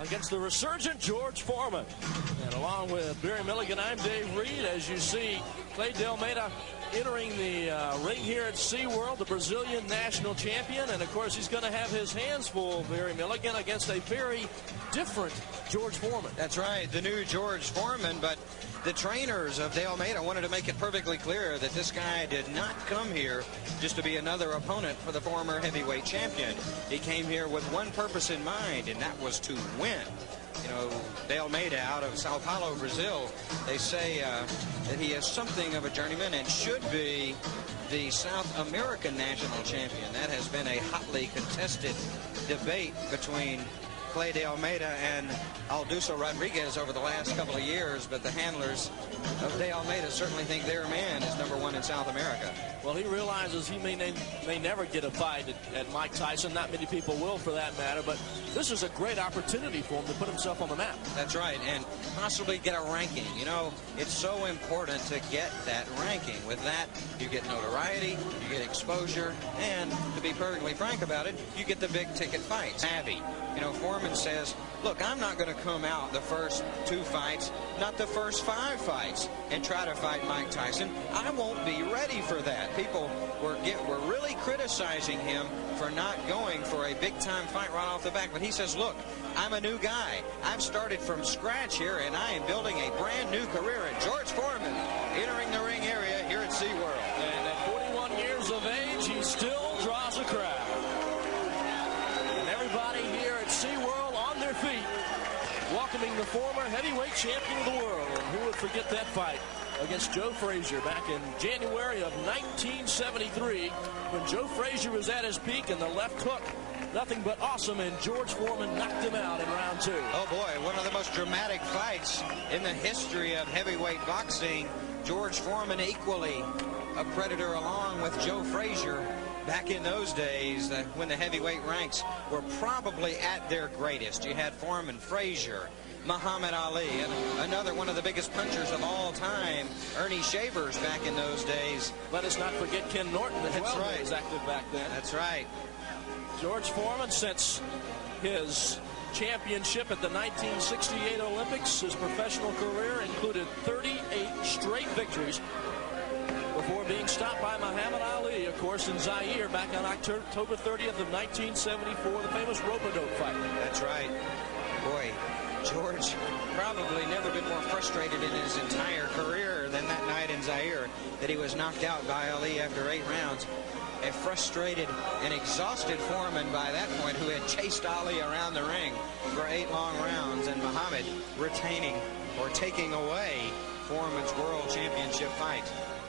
Against the resurgent George Foreman. And along with Barry Milligan, I'm Dave Reed. As you see, Clay de Almeida entering the ring here at SeaWorld, the Brazilian national champion. And, of course, he's going to have his hands full, Barry Milligan, against a very different George Foreman. That's right, the new George Foreman, but the trainers of de Almeida wanted to make it perfectly clear that this guy did not come here just to be another opponent for the former heavyweight champion. He came here with one purpose in mind, and that was to win. You know, de Almeida out of Sao Paulo, Brazil, they say that he is something of a journeyman and should be the South American national champion. That has been a hotly contested debate between Clay de Almeida and Adilson Rodrigues over the last couple of years, but the handlers of de Almeida certainly think their man is #1 in South America. Well, he realizes he may never get a fight at Mike Tyson. Not many people will, for that matter, but this is a great opportunity for him to put himself on the map. That's right, and possibly get a ranking. You know, it's so important to get that ranking. With that, you get notoriety, you get exposure, and to be perfectly frank about it, you get the big ticket fights. Savvy. You know, Foreman says, look, I'm not going to come out the first 2 fights, not the first 5 fights, and try to fight Mike Tyson. I won't be ready for that. People were really criticizing him for not going for a big-time fight right off the bat. But he says, look, I'm a new guy. I've started from scratch here, and I am building a brand-new career. And George Foreman entering the ring area here at SeaWorld. And at 41 years of age, he still draws a crowd. And everybody here at SeaWorld on their feet, welcoming the former heavyweight champion of the world. And who would forget that fight against Joe Frazier back in January of 1973, when Joe Frazier was at his peak and the left hook, nothing but awesome, and George Foreman knocked him out in round 2. Oh boy, one of the most dramatic fights in the history of heavyweight boxing. George Foreman equally a predator along with Joe Frazier. Back in those days, when the heavyweight ranks were probably at their greatest. You had Foreman, Frazier, Muhammad Ali, and another one of the biggest punchers of all time, Ernie Shavers, back in those days. Let us not forget Ken Norton as well, who was active back then. That's right. George Foreman, since his championship at the 1968 Olympics, his professional career included 38 straight victories before being stopped by Muhammad Ali, of course, in Zaire back on October 30th of 1974, the famous rope-a-dope fight. That's right. Boy, George probably never been more frustrated in his entire career than that night in Zaire, that he was knocked out by Ali after 8 rounds. A frustrated and exhausted Foreman by that point, who had chased Ali around the ring for 8 long rounds, and Muhammad retaining or taking away Foreman's world championship fight.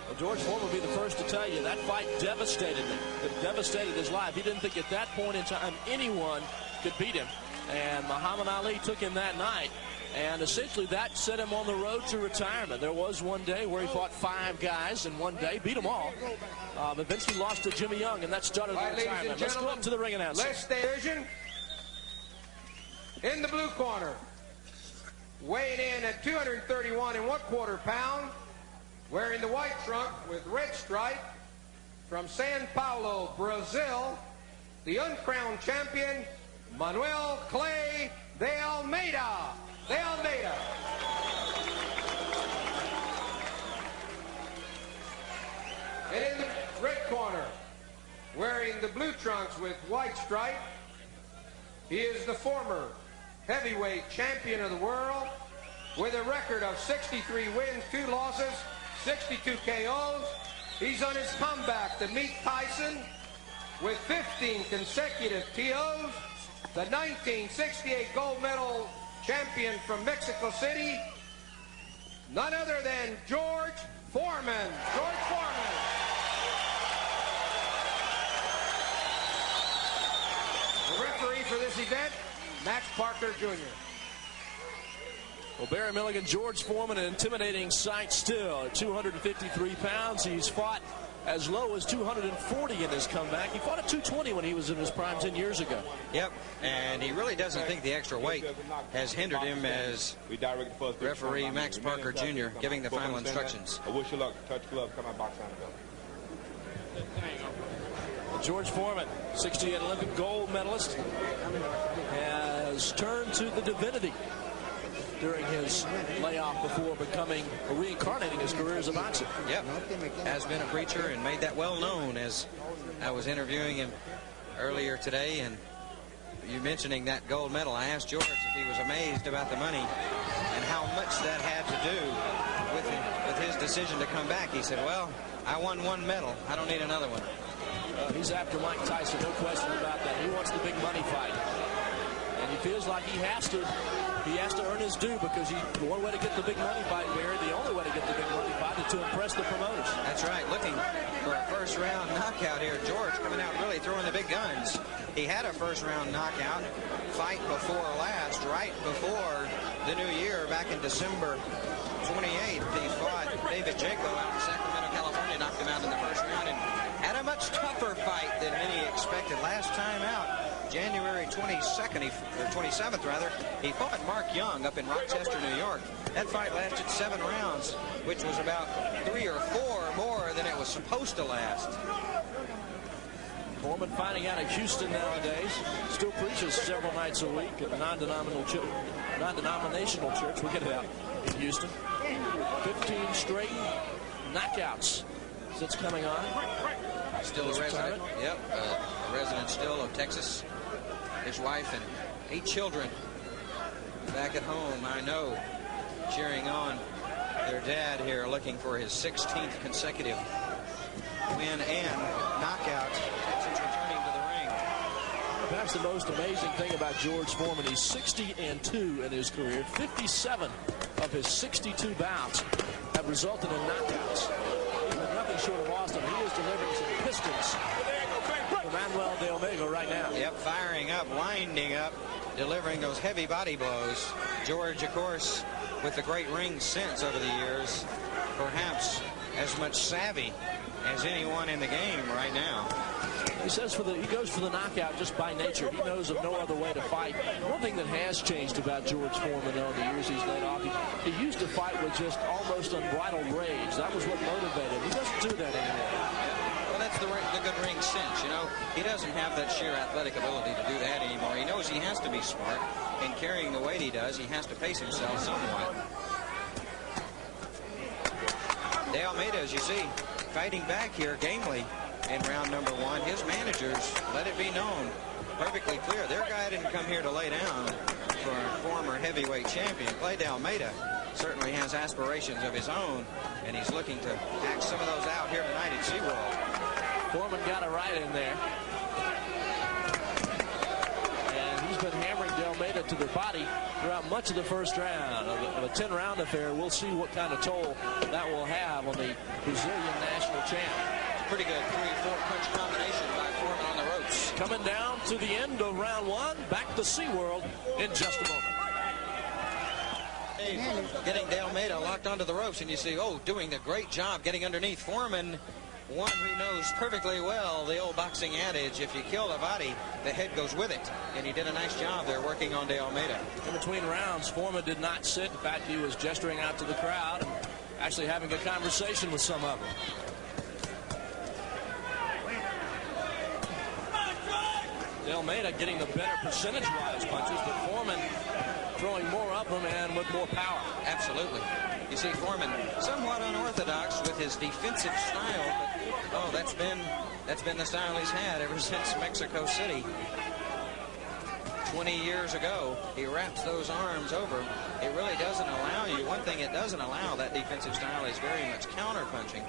Well, George Foreman will be the first to tell you that fight devastated him. It devastated his life. He didn't think at that point in time anyone could beat him. And Muhammad Ali took him that night. And essentially that set him on the road to retirement. There was one day where he fought 5 guys in one day, beat them all. Eventually lost to Jimmy Young, and that started the retirement. Let's go up to the ring announcer. Let's stay vision. In the blue corner, weighing in at 231 1/4 pounds, wearing the white trunk with red stripe, from Sao Paulo, Brazil, the uncrowned champion, Manoel Clay de Almeida. De Almeida. And in the red corner, wearing the blue trunks with white stripe, he is the former heavyweight champion of the world with a record of 63 wins, 2 losses, 62 KOs. He's on his comeback to meet Tyson with 15 consecutive TOs. The 1968 gold medal champion from Mexico City, none other than George Foreman. George Foreman. The referee for this event, Max Parker Jr. Well, Barry Milligan, George Foreman, an intimidating sight still at 253 pounds. He's fought as low as 240 in his comeback. He fought at 220 when he was in his prime 10 years ago. Yep, and he really doesn't think the extra weight has hindered him, as referee Max Parker Jr. giving the final instructions. I wish you luck. Touch glove, come out, box on. George Foreman, 68 Olympic gold medalist, has turned to the divinity during his layoff before becoming or reincarnating his career as a boxer. Yep, has been a preacher and made that well known. As I was interviewing him earlier today, and you mentioning that gold medal, I asked George if he was amazed about the money and how much that had to do with his decision to come back. He said, well, I won one medal. I don't need another one. He's after Mike Tyson, no question about that. He wants the big money fight. And he feels like he has to earn his due, because the one way to get the big money fight, Barry, the only way to get the big money fight is to impress the promoters. That's right. Looking for a first-round knockout here. George coming out really throwing the big guns. He had a first-round knockout fight before last, right before the new year, back in December 28th. He fought David Jaco out in Sacramento, California, knocked him out in the first round, and had a much tougher fight than many expected. Last time out, January 22nd, or 27th rather, he fought Mark Young up in Rochester, New York. That fight lasted 7 rounds, which was about 3 or 4 more than it was supposed to last. Foreman fighting out of Houston nowadays. Still preaches several nights a week at the non-denominational church. We'll get it out in Houston. 15 straight knockouts since coming on. Still a resident. Yep, a resident still of Texas. His wife and 8 children back at home, I know, cheering on their dad here, looking for his 16th consecutive win and knockout since returning to the ring. Perhaps the most amazing thing about George Foreman, he's 60-2 in his career. 57 of his 62 bouts have resulted in knockouts. Even nothing short of Austin. He is delivering some pistons for Manoel de Almeida right now. Yep, firing up, winding up, delivering those heavy body blows. George, of course, with the great ring sense over the years, perhaps as much savvy as anyone in the game right now. He says he goes for the knockout just by nature. He knows of no other way to fight. One thing that has changed about George Foreman over the years he's laid off, he used to fight with just almost unbridled rage. That was what motivated him. He doesn't do that anymore. Well, that's the good ring sense, you know. He doesn't have that sheer athletic ability to do that anymore. He knows he has to be smart. In carrying the weight he does, he has to pace himself somewhat. De Almeida, as you see, fighting back here gamely in round number 1. His managers let it be known perfectly clear. Their guy didn't come here to lay down for a former heavyweight champion. Clay De Almeida certainly has aspirations of his own, and he's looking to act some of those out here tonight at SeaWorld. Foreman got it right in there. And he's been hammering De Almeida to the body throughout much of the first round of a 10-round affair. We'll see what kind of toll that will have on the Brazilian national champ. Pretty good 3-4 punch combination by Foreman on the ropes. Coming down to the end of round 1. Back to SeaWorld in just a moment. Getting De Almeida locked onto the ropes, and you see, doing a great job getting underneath. Foreman, one who knows perfectly well the old boxing adage, if you kill the body, the head goes with it. And he did a nice job there working on De Almeida. In between rounds, Foreman did not sit. In fact, he was gesturing out to the crowd and actually having a conversation with some of them. De Almeida getting the better percentage-wise punches, but Foreman throwing more of them and with more power. Absolutely. You see Foreman somewhat unorthodox with his defensive style, but that's been the style he's had ever since Mexico City. 20 years ago, he wraps those arms over. It really doesn't allow you. One thing it doesn't allow, that defensive style, is very much counter-punching.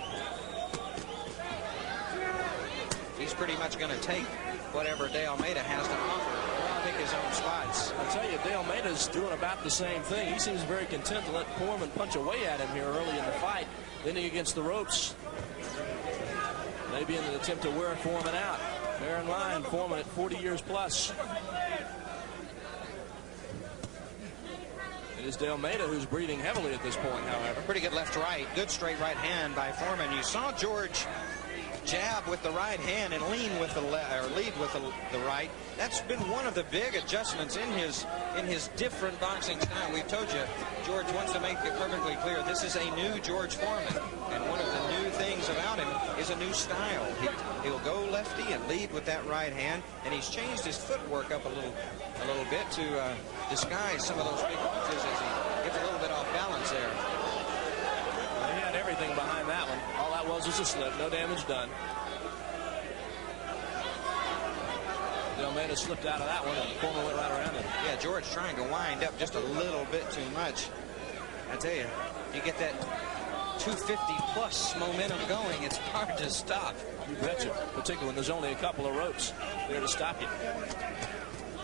He's pretty much going to take whatever De Almeida has to offer. Pick his own spots. I tell you, De Almeida's doing about the same thing. He seems very content to let Foreman punch away at him here early in the fight. Leaning against the ropes. Maybe in an attempt to wear Foreman out. Fair in line, Foreman at 40 years plus. It is De Almeida who's breathing heavily at this point, however. Pretty good left-right. Good straight right hand by Foreman. You saw George jab with the right hand and lead with the right. That's been one of the big adjustments in his different boxing style. We've told you, George wants to make it perfectly clear this is a new George Foreman, and one of the new things things about him is a new style. He'll go lefty and lead with that right hand, and he's changed his footwork up a little bit to disguise some of those big punches as he gets a little bit off balance there. Well, he had everything behind that one. All that was a slip, no damage done. De Almeida slipped out of that one, and Foreman went right around him. Yeah, George trying to wind up just a little bit too much. I tell you, you get that 250-plus momentum going, it's hard to stop. You betcha, particularly when there's only a couple of ropes there to stop you.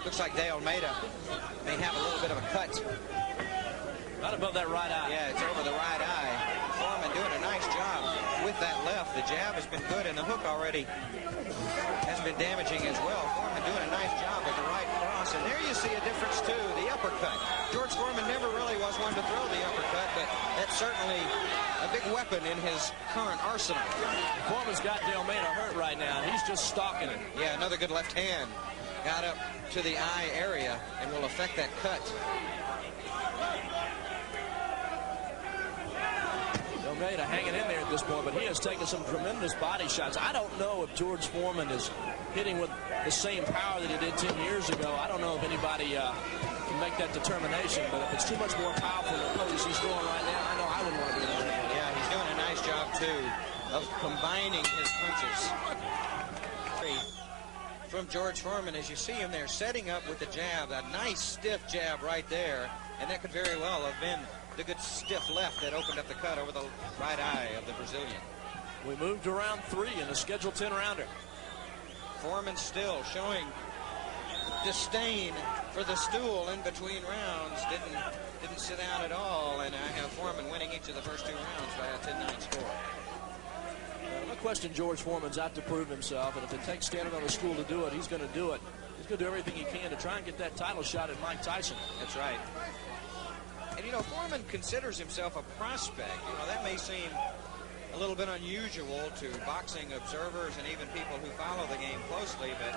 Looks like De Almeida may have a little bit of a cut. Not above that right eye. Yeah, it's over the right eye. Foreman doing a nice job with that left. The jab has been good, and the hook already has been damaging as well. Foreman doing a nice job with the right cross, and there you see a difference too, the uppercut. George Foreman never really was one to throw the uppercut, but that's certainly a big weapon in his current arsenal. Foreman's got De Almeida hurt right now. He's just stalking him. Yeah, another good left hand. Got up to the eye area and will affect that cut. De Almeida hanging in there at this point, but he has taken some tremendous body shots. I don't know if George Foreman is hitting with the same power that he did 10 years ago. I don't know if anybody can make that determination, but if it's too much more powerful than the punches he's throwing right now, I know I wouldn't want to be there. Yeah, he's doing a nice job, too, of combining his punches. From George Foreman, as you see him there setting up with the jab, a nice stiff jab right there, and that could very well have been the good stiff left that opened up the cut over the right eye of the Brazilian. We moved to round 3 in the scheduled 10-rounder. Foreman still showing disdain for the stool in between rounds. Didn't sit down at all, and I have Foreman winning each of the first 2 rounds by a 10-9 score. No question George Foreman's out to prove himself, and if it takes standing on the stool to do it, he's going to do it. He's going to do everything he can to try and get that title shot at Mike Tyson. That's right. And, you know, Foreman considers himself a prospect. You know, that may seem a little bit unusual to boxing observers and even people who follow the game closely, but,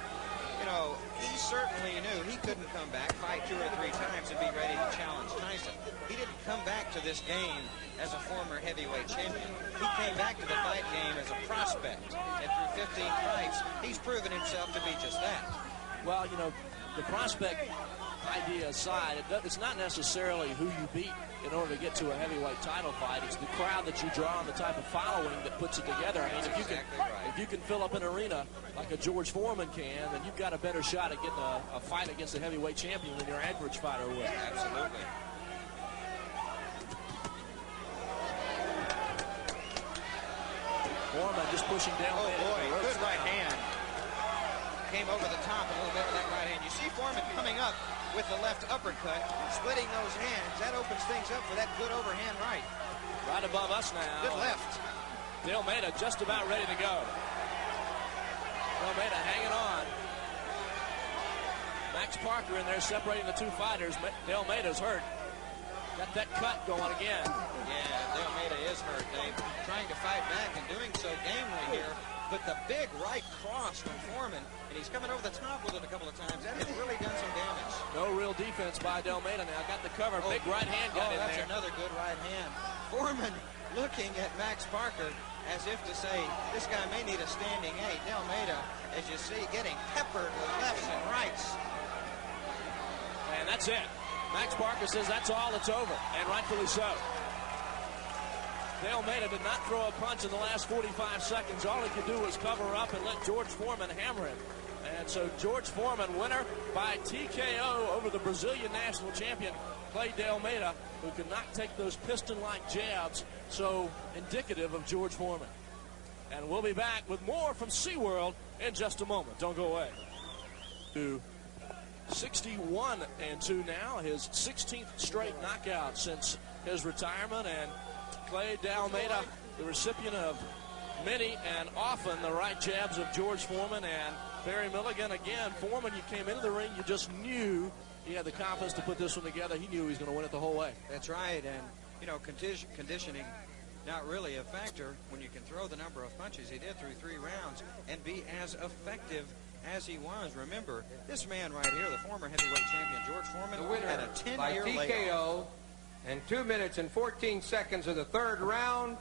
you know, he certainly knew he couldn't come back, fight 2 or 3 times, and be ready to challenge Tyson. He didn't come back to this game as a former heavyweight champion. He came back to the fight game as a prospect, and through 15 fights, he's proven himself to be just that. Well, you know, the prospect idea aside, it's not necessarily who you beat in order to get to a heavyweight title fight. It's the crowd that you draw and the type of following that puts it together. I mean, if you can fill up an arena like a George Foreman can, then you've got a better shot at getting a fight against a heavyweight champion than your average fighter would. Absolutely. Foreman just pushing down. Oh boy, good right hand. Came over the top a little bit with that right hand. You see Foreman coming up with the left uppercut, splitting those hands. That opens things up for that good overhand right. Right above us now. Good left. De Almeida just about ready to go. De Almeida hanging on. Max Parker in there separating the 2 fighters. De Almeida's hurt. Got that cut going again. Yeah, De Almeida is hurt, Dave. Trying to fight back and doing so gamely here. But the big right cross from Foreman, and he's coming over the top with it a couple of times. That has really done some damage. No real defense by De Almeida now. Got the cover. Big right hand got in there. That's another good right hand. Foreman looking at Max Parker as if to say, this guy may need a standing 8. De Almeida, as you see, getting peppered with lefts and rights. And that's it. Max Parker says that's all, it's over, and rightfully so. De Almeida did not throw a punch in the last 45 seconds. All he could do was cover up and let George Foreman hammer him. And so George Foreman, winner by TKO over the Brazilian national champion, Clay De Almeida, who could not take those piston-like jabs, so indicative of George Foreman. And we'll be back with more from SeaWorld in just a moment. Don't go away. 61-2 now, his 16th straight knockout since his retirement, and Clay De Almeida, the recipient of many and often the right jabs of George Foreman and Barry Milligan. Again, Foreman, you came into the ring, you just knew he had the confidence to put this one together. He knew he was going to win it the whole way. That's right, and, you know, conditioning not really a factor when you can throw the number of punches he did through 3 rounds and be as effective as he was. Remember, this man right here, the former heavyweight champion, George Foreman, the winner had a 10-year by TKO and 2 minutes and 14 seconds of the 3rd round,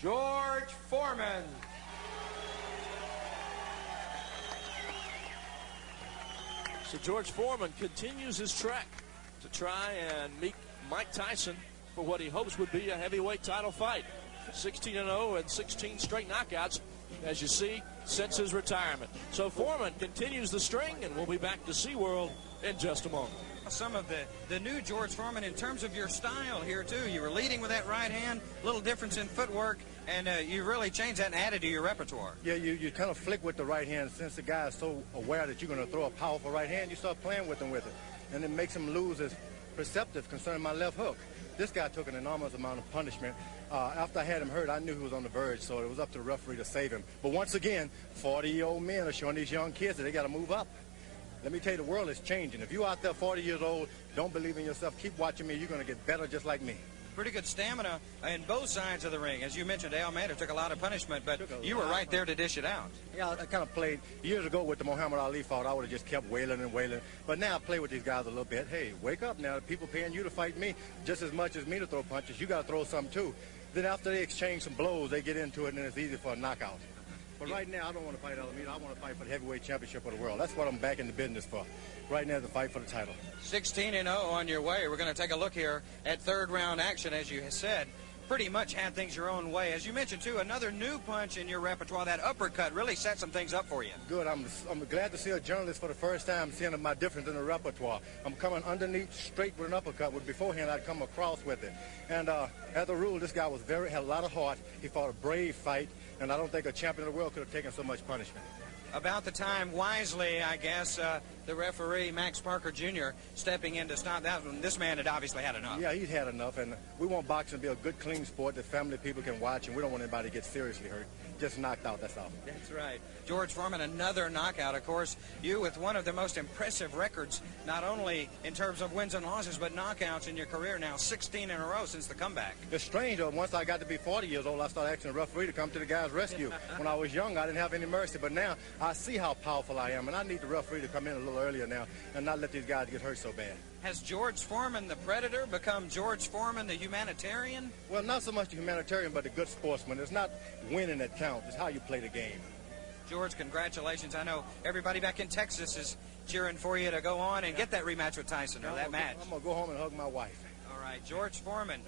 George Foreman. So George Foreman continues his trek to try and meet Mike Tyson for what he hopes would be a heavyweight title fight. 16-0 and 16 straight knockouts, as you see, since his retirement. So Foreman continues the string, and we'll be back to SeaWorld in just a moment. Some of the new George Foreman in terms of your style here, too. You were leading with that right hand, little difference in footwork, and you really changed that and added to your repertoire. Yeah, you kind of flick with the right hand. Since the guy is so aware that you're going to throw a powerful right hand, you start playing with him with it. And it makes him lose his perceptive concerning my left hook. This guy took an enormous amount of punishment. After I had him hurt, I knew he was on the verge, so it was up to the referee to save him. But once again, 40-year-old men are showing these young kids that they got to move up. Let me tell you, the world is changing. If you're out there 40 years old, don't believe in yourself, keep watching me, you're going to get better just like me. Pretty good stamina in both sides of the ring. As you mentioned, De Almeida took a lot of punishment, but you were right there to dish it out. Yeah, I kind of played years ago with the Muhammad Ali fight. I would have just kept wailing and wailing. But now I play with these guys a little bit. Hey, wake up now. People paying you to fight me just as much as me to throw punches. You got to throw something too. Then after they exchange some blows, they get into it, and it's easy for a knockout. But right now, I don't want to fight Almeida. I want to fight for the heavyweight championship of the world. That's what I'm back in the business for. Right now, the fight for the title. 16-0 on your way. We're going to take a look here at third round action, as you said. Pretty much had things your own way. As you mentioned, too, another new punch in your repertoire. That uppercut really set some things up for you. Good. I'm glad to see a journalist for the first time seeing my difference in the repertoire. I'm coming underneath straight with an uppercut. With beforehand, I'd come across with it. And as a rule, this guy had a lot of heart. He fought a brave fight, and I don't think a champion of the world could have taken so much punishment. About the time, wisely, I guess, the referee, Max Parker Jr., stepping in to stop that one. This man had obviously had enough. Yeah, he's had enough, and we want boxing to be a good, clean sport that family people can watch, and we don't want anybody to get seriously hurt. Just knocked out, that's all. That's right. George Foreman, another knockout. Of course, you with one of the most impressive records, not only in terms of wins and losses, but knockouts in your career now, 16 in a row since the comeback. It's strange, though. Once I got to be 40 years old, I started asking the referee to come to the guy's rescue. When I was young, I didn't have any mercy, but now I see how powerful I am, and I need the referee to come in a little earlier now and not let these guys get hurt so bad. Has George Foreman, the Predator, become George Foreman, the humanitarian? Well, not so much the humanitarian, but the good sportsman. It's not winning that counts. It's how you play the game. George, congratulations. I know everybody back in Texas is cheering for you to go on and get that rematch with Tyson, or that match. I'm going to go home and hug my wife. All right, George Foreman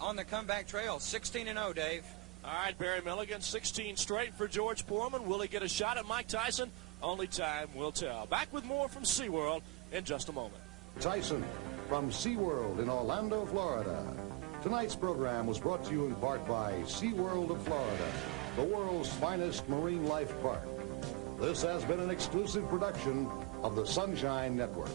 on the comeback trail, 16-0, Dave. All right, Barry Milligan, 16 straight for George Foreman. Will he get a shot at Mike Tyson? Only time will tell. Back with more from SeaWorld in just a moment. Tyson from SeaWorld in Orlando, Florida. Tonight's program was brought to you in part by SeaWorld of Florida, the world's finest marine life park. This has been an exclusive production of the Sunshine Network.